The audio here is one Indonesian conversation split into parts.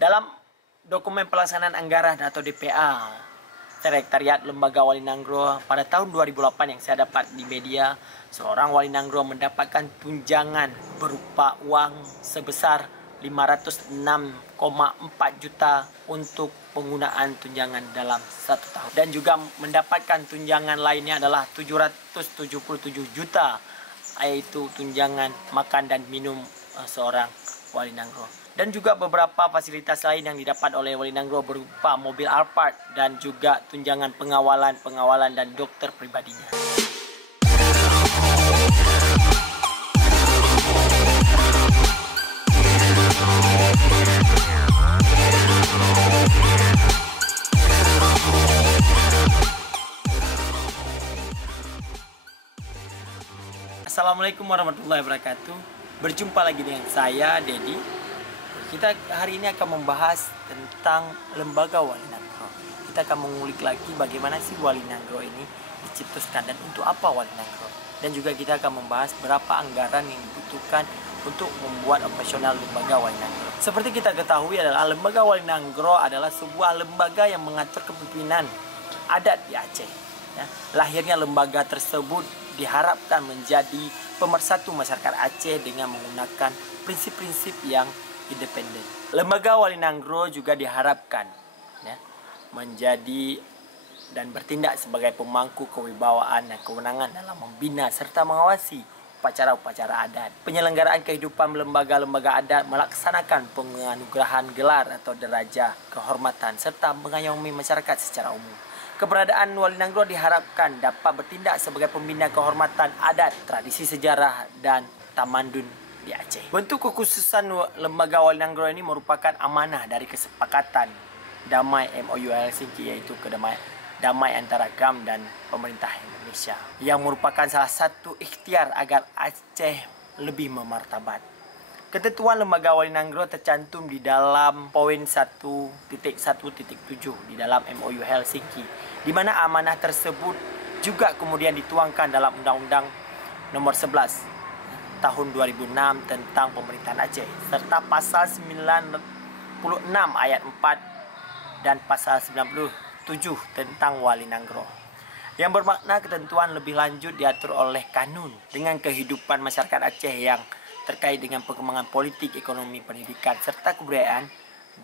Dalam dokumen pelaksanaan anggaran atau DPA Sekretariat Lembaga Walinangro pada tahun 2008 yang saya dapat di media, seorang Walinangro mendapatkan tunjangan berupa uang sebesar 506,4 juta untuk penggunaan tunjangan dalam 1 tahun. Dan juga mendapatkan tunjangan lainnya adalah 777 juta, yaitu tunjangan makan dan minum seorang Walinangro. Dan juga beberapa fasilitas lain yang didapat oleh Walinangro berupa mobil Alphard dan juga tunjangan pengawalan dan dokter pribadinya. Assalamualaikum warahmatullahi wabarakatuh. Berjumpa lagi dengan saya, Dedi. Kita hari ini akan membahas tentang lembaga Walinangro. Kita akan mengulik lagi bagaimana sih Walinangro ini dicetuskan dan untuk apa Walinangro. Dan juga kita akan membahas berapa anggaran yang dibutuhkan untuk membuat operasional lembaga Walinangro. Seperti kita ketahui adalah lembaga Walinangro adalah sebuah lembaga yang mengatur kepemimpinan adat di Aceh. Ya, lahirnya lembaga tersebut diharapkan menjadi pemersatu masyarakat Aceh dengan menggunakan prinsip-prinsip yang independen. Lembaga Walinangro juga diharapkan menjadi dan bertindak sebagai pemangku kewibawaan dan kewenangan dalam membina serta mengawasi upacara-upacara adat. Penyelenggaraan kehidupan lembaga-lembaga adat melaksanakan penganugerahan gelar atau deraja kehormatan serta mengayomi masyarakat secara umum. Keberadaan Walinangro diharapkan dapat bertindak sebagai pembina kehormatan adat, tradisi sejarah, dan tamadun di Aceh. Bentuk kekhususan lembaga Walinangro ini merupakan amanah dari kesepakatan damai MOU Helsinki, yaitu damai antara GAM dan pemerintah Indonesia, yang merupakan salah satu ikhtiar agar Aceh lebih memartabat. Ketentuan lembaga Walinangro tercantum di dalam poin 1.1.7 di dalam MOU Helsinki, di mana amanah tersebut juga kemudian dituangkan dalam Undang-Undang Nomor 11 tahun 2006 tentang pemerintahan Aceh, serta pasal 96 ayat 4 dan pasal 97 tentang Walinangro, yang bermakna ketentuan lebih lanjut diatur oleh kanun dengan kehidupan masyarakat Aceh yang terkait dengan perkembangan politik, ekonomi, pendidikan, serta kebudayaan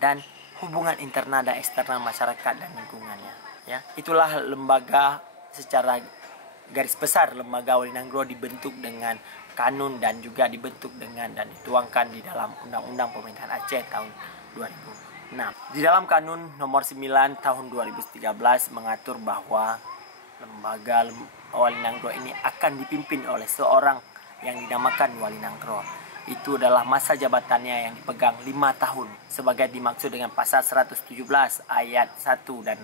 dan hubungan internal dan eksternal masyarakat dan lingkungannya. Ya, itulah lembaga secara garis besar. Lembaga Walinangro dibentuk dengan kanun dan juga dibentuk dengan dan dituangkan di dalam Undang-Undang Pemerintahan Aceh tahun 2006. Di dalam Kanun Nomor 9 tahun 2013 mengatur bahwa lembaga Walinangro ini akan dipimpin oleh seorang yang dinamakan Walinangro. Itu adalah masa jabatannya yang dipegang 5 tahun sebagai dimaksud dengan pasal 117 ayat 1 dan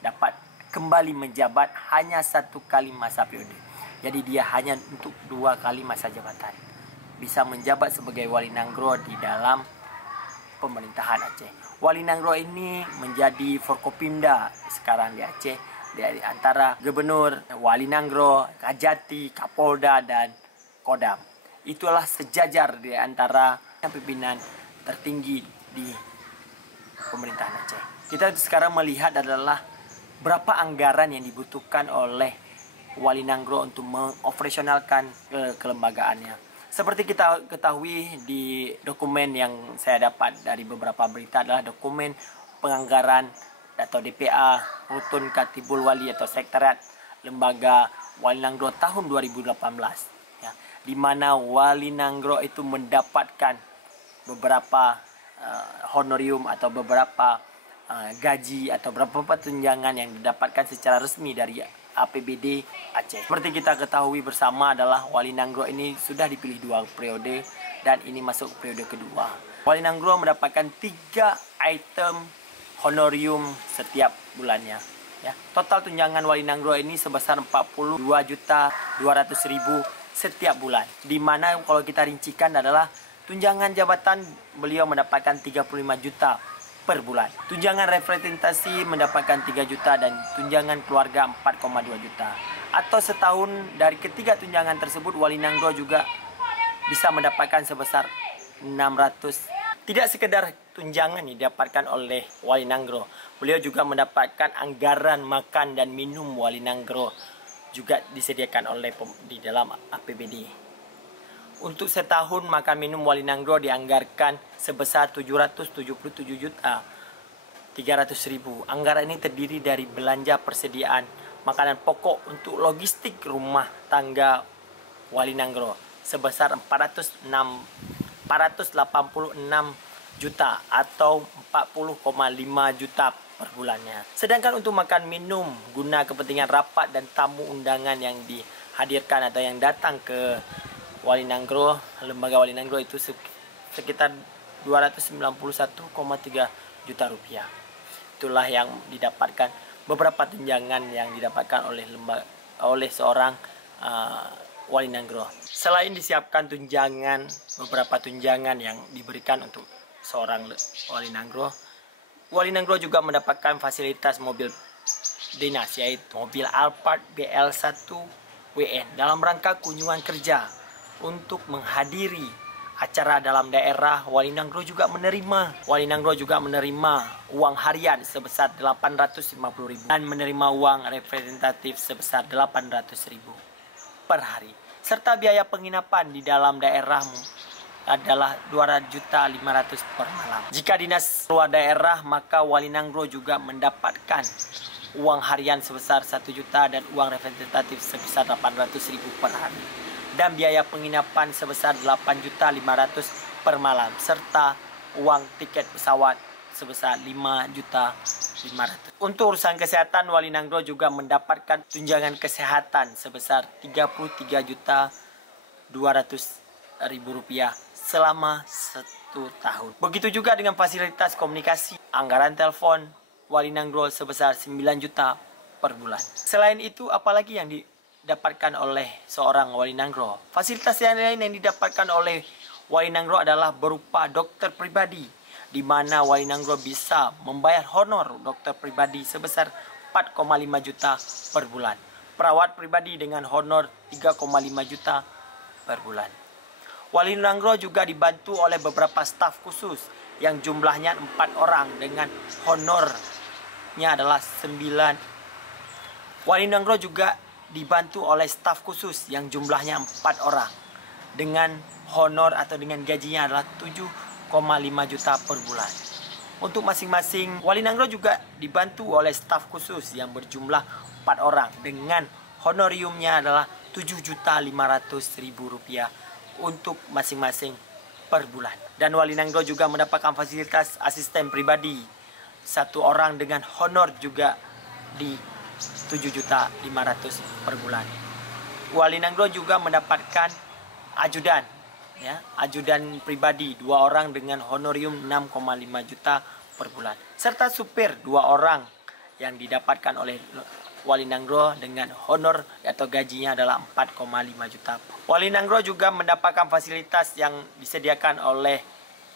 dapat kembali menjabat hanya 1 kali masa periode. Jadi dia hanya untuk 2 kali masa jabatan. Bisa menjabat sebagai Walinangro di dalam pemerintahan Aceh. Walinangro ini menjadi Forkopimda sekarang di Aceh, dari antara Gubernur, Walinangro, Kajati, Kapolda, dan Kodam. Itulah sejajar di antara pimpinan tertinggi di pemerintahan Aceh. Kita sekarang melihat adalah berapa anggaran yang dibutuhkan oleh Walinangro untuk mengoperasionalkan kelembagaannya. Seperti kita ketahui di dokumen yang saya dapat dari beberapa berita adalah dokumen penganggaran atau DPA Rukun Katibul Wali atau Sekretariat Lembaga Walinangro tahun 2018, ya, di mana Walinangro itu mendapatkan beberapa honorium atau beberapa gaji atau beberapa tunjangan yang didapatkan secara resmi dari APBD Aceh. Seperti kita ketahui bersama adalah Walinangro ini sudah dipilih 2 periode dan ini masuk periode kedua. Walinangro mendapatkan 3 item honorium setiap bulannya. Ya, total tunjangan Walinangro ini sebesar 42.200.000 setiap bulan. Di mana kalau kita rincikan adalah tunjangan jabatan beliau mendapatkan 35 juta per bulan. Tunjangan representasi mendapatkan 3 juta dan tunjangan keluarga 4,2 juta. Atau setahun dari ketiga tunjangan tersebut Walinangro juga bisa mendapatkan sebesar 600. Tidak sekedar tunjangan yang didapatkan oleh Wali Nanggro. Beliau juga mendapatkan anggaran makan dan minum Wali Nanggro juga disediakan oleh di dalam APBD. Untuk setahun makan minum Wali Nanggro dianggarkan sebesar 777.300.000. Anggaran ini terdiri dari belanja persediaan makanan pokok untuk logistik rumah tangga Wali Nanggro sebesar 486 juta atau 40,5 juta per bulannya. Sedangkan untuk makan minum guna kepentingan rapat dan tamu undangan yang dihadirkan atau yang datang ke Wali Nanggro, lembaga Wali Nanggro itu sekitar 291,3 juta rupiah. Itulah yang didapatkan beberapa tunjangan yang didapatkan oleh seorang Wali Nanggro. Selain disiapkan beberapa tunjangan yang diberikan untuk seorang Wali Nanggro, Wali Nanggro juga mendapatkan fasilitas mobil dinas, yaitu mobil Alphard BL1 WN dalam rangka kunjungan kerja untuk menghadiri acara dalam daerah. Wali Nanggro juga menerima uang harian sebesar 850.000 dan menerima uang representatif sebesar 800.000 per hari, serta biaya penginapan di dalam daerahmu adalah 2.500.000 per malam. Jika dinas luar daerah, maka Wali Nanggro juga mendapatkan uang harian sebesar 1 juta dan uang representatif sebesar 800.000 per hari, dan biaya penginapan sebesar 8.500.000 per malam, serta uang tiket pesawat sebesar 5.500.000. Untuk urusan kesehatan, Wali Nanggro juga mendapatkan tunjangan kesehatan sebesar 33.200.000 rupiah selama 1 tahun. Begitu juga dengan fasilitas komunikasi, anggaran telepon Wali Nanggro sebesar 9 juta per bulan. Selain itu, apalagi yang didapatkan oleh seorang Wali Nanggro? Fasilitas yang lain yang didapatkan oleh Wali Nanggro adalah berupa dokter pribadi, di mana Wali Nanggro bisa membayar honor dokter pribadi sebesar 4,5 juta per bulan. Perawat pribadi dengan honor 3,5 juta per bulan. Wali Nanggro juga dibantu oleh beberapa staf khusus yang jumlahnya 4 orang dengan honornya adalah 9. Wali Nanggro juga dibantu oleh staf khusus yang jumlahnya 4 orang dengan honor atau dengan gajinya adalah 7,5 juta per bulan. Untuk masing-masing Wali Nanggro juga dibantu oleh staf khusus yang berjumlah 4 orang dengan honoriumnya adalah 7.500.000 rupiah untuk masing-masing per bulan. Dan Wali Nanggro juga mendapatkan fasilitas asisten pribadi 1 orang dengan honor juga di 7.500.000 per bulan. Wali Nanggro juga mendapatkan ajudan, ajudan pribadi 2 orang dengan honorium 6,5 juta per bulan, serta supir 2 orang yang didapatkan oleh Wali Nanggro dengan honor atau gajinya adalah 4,5 juta. Wali Nanggro juga mendapatkan fasilitas yang disediakan oleh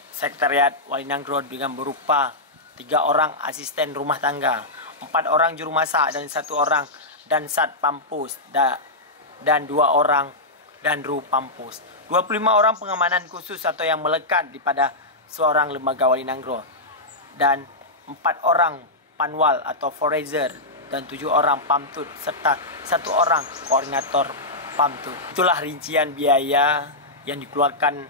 Sekretariat Wali Nanggro dengan berupa 3 orang asisten rumah tangga, 4 orang juru masak dan 1 orang dan sat pampus dan 2 orang dan ru pampus. 25 orang pengamanan khusus atau yang melekat pada seorang lembaga Wali Nanggro, dan 4 orang panwal atau forager dan 7 orang pamtut serta 1 orang koordinator pamtut. Itulah rincian biaya yang dikeluarkan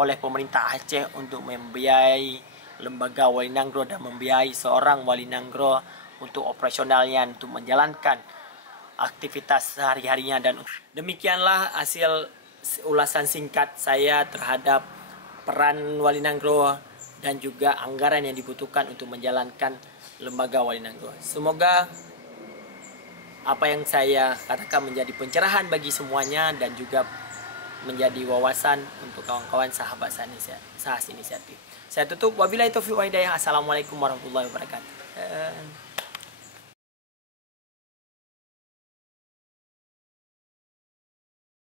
oleh pemerintah Aceh untuk membiayai lembaga Wali Nanggro dan membiayai seorang Wali Nanggro untuk operasionalnya, untuk menjalankan aktivitas sehari-harinya. Dan demikianlah hasil ulasan singkat saya terhadap peran Wali Nanggro dan juga anggaran yang dibutuhkan untuk menjalankan lembaga Wali Nanggro. Semoga apa yang saya katakan menjadi pencerahan bagi semuanya dan juga menjadi wawasan untuk kawan-kawan sahabat sahas inisiatif. Saya tutup, wabillahi taufiq wal hidayah. Assalamualaikum warahmatullahi wabarakatuh.